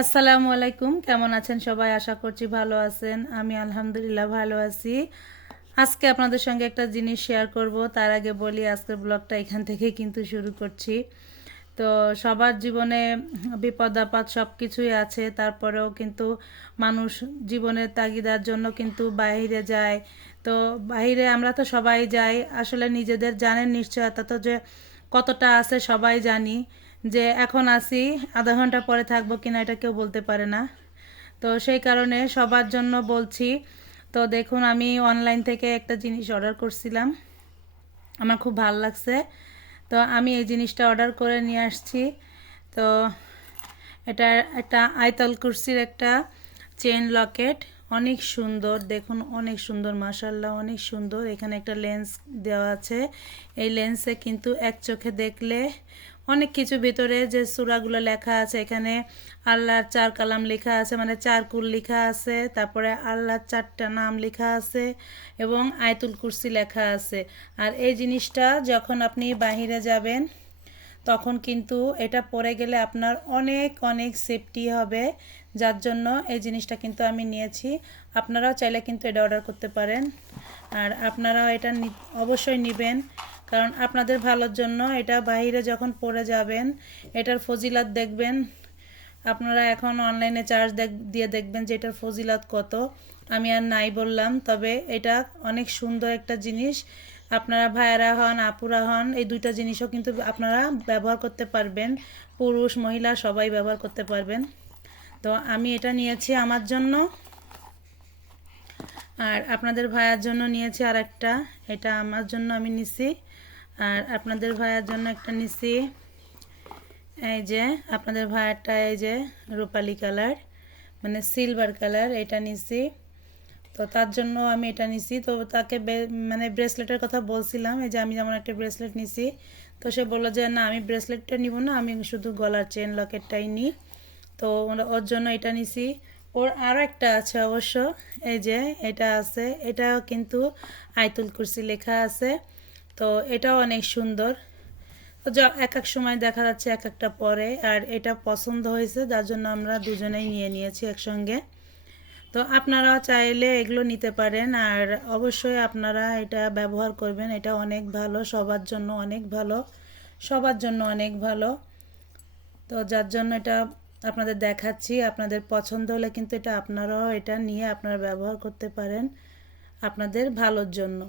আসসালামু আলাইকুম। কেমন আছেন সবাই? আশা করছি ভালো আছেন। আমি আলহামদুলিল্লাহ ভালো আছি। আজকে আপনাদের সঙ্গে একটা জিনিস শেয়ার করব। তার আগে বলি, আজকের ব্লগটা এখান থেকে কিন্তু শুরু করছি। তো সবার জীবনে বিপদ, আপদ সব কিছুই আছে। তারপরেও কিন্তু মানুষ জীবনের তাগিদার জন্য কিন্তু বাইরে যায়। তো বাইরে আমরা তো সবাই যাই। আসলে নিজেদের জানেন নিশ্চয়তা তো যে কতটা আছে সবাই জানি। যে এখন আসি আধা ঘণ্টা পরে থাকব কিনা এটা কেউ বলতে পারে না। তো সেই কারণে সবার জন্য বলছি, তো দেখুন আমি অনলাইন থেকে একটা জিনিস অর্ডার করছিলাম। আমার খুব ভালো লাগছে। তো আমি এই জিনিসটা অর্ডার করে নিয়ে আসছি। তো এটা একটা আয়তল কুর্সির একটা চেন লকেট অনেক সুন্দর, দেখুন অনেক সুন্দর মাসাল্লাহ অনেক সুন্দর। এখানে একটা লেন্স দেওয়া আছে। এই লেন্সে কিন্তু এক চোখে দেখলে অনেক কিছু ভিতরে যে সুরাগুলো লেখা আছে, এখানে আল্লাহর চার কালাম লেখা আছে মানে চার কুল লেখা আছে, তারপরে আল্লাহর চারটা নাম লেখা আছে এবং আয়তুল কুরসি লেখা আছে। আর এই জিনিসটা যখন আপনি বাহিরে যাবেন, তখন কিন্তু এটা পরে গেলে আপনার অনেক অনেক সেফটি হবে। যার জন্য এই জিনিসটা কিন্তু আমি নিয়েছি। আপনারাও চাইলে কিন্তু এটা অর্ডার করতে পারেন। আর আপনারাও এটা অবশ্যই নেবেন। কারণ আপনাদের ভালোর জন্য এটা বাইরে যখন পড়ে যাবেন, এটার ফজিলাত দেখবেন। আপনারা এখন অনলাইনে চার্জ দিয়ে দেখবেন যে এটার ফজিলাত কত। আমি আর নাই বললাম, তবে এটা অনেক সুন্দর একটা জিনিস। আপনারা ভাইয়ারা হন, আপুরা হন, এই দুইটা জিনিসও কিন্তু আপনারা ব্যবহার করতে পারবেন। পুরুষ, মহিলা সবাই ব্যবহার করতে পারবেন। তো আমি এটা নিয়েছি আমার জন্য। আর আপনাদের ভাইয়ার জন্য নিয়েছি আর একটা এটা আমার জন্য আমি নিছি। আর আপনাদের ভাইয়ার জন্য একটা নিছি। এই যে, আপনাদের ভাইয়ারটা এই যে রূপালি কালার মানে সিলভার কালার, এটা নিছি। তো তার জন্য আমি এটা নিছি। তো তাকে মানে ব্রেসলেটের কথা বলছিলাম, এই যে আমি যেমন একটা ব্রেসলেট নিছি। তো সে বলল যে, না, আমি ব্রেসলেটটা নিব না, আমি শুধু গলার চেন লকেটটাই নিই। তো ওর জন্য এটা নিছি। ওর আরও একটা আছে অবশ্য, এই যে এটা আছে, এটাও কিন্তু আয়তুল কুরসি লেখা আছে। তো এটাও অনেক সুন্দর। তো এক এক সময় দেখা যাচ্ছে এক একটা পরে, আর এটা পছন্দ হয়েছে, যার জন্য আমরা দুজনেই নিয়ে নিয়েছি একসঙ্গে। তো আপনারা চাইলে এগুলো নিতে পারেন, আর অবশ্যই আপনারা এটা ব্যবহার করবেন। এটা অনেক ভালো, সবার জন্য অনেক ভালো, সবার জন্য অনেক ভালো। তো যার জন্য এটা আপনাদের দেখাচ্ছি, আপনাদের পছন্দ হলে কিন্তু এটা আপনারাও এটা নিয়ে আপনারা ব্যবহার করতে পারেন আপনাদের ভালোর জন্য।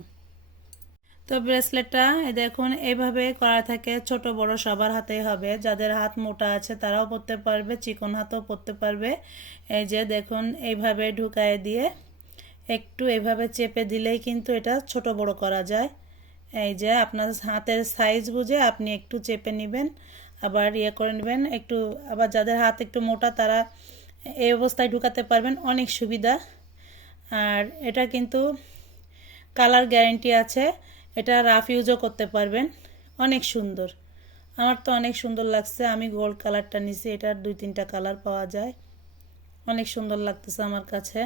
তো ব্রেসলেটটা দেখুন এইভাবে করা থাকে, ছোট বড় সবার হাতেই হবে। যাদের হাত মোটা আছে তারাও পরতে পারবে, চিকন হাতও পরতে পারবে। এই যে দেখুন, এইভাবে ঢুকায় দিয়ে একটু এভাবে চেপে দিলেই কিন্তু এটা ছোট বড় করা যায়। এই যে আপনার হাতের সাইজ বুঝে আপনি একটু চেপে নেবেন। আবার ইয়ে করে নেবেন, একটু আবার যাদের হাত একটু মোটা তারা এই অবস্থায় ঢুকাতে পারবেন, অনেক সুবিধা। আর এটা কিন্তু কালার গ্যারেন্টি আছে, এটা রাফ ইউজও করতে পারবেন, অনেক সুন্দর। আমার তো অনেক সুন্দর লাগছে, আমি গোল্ড কালারটা নিছি, এটার দুই তিনটা কালার পাওয়া যায়। অনেক সুন্দর লাগতেছে আমার কাছে।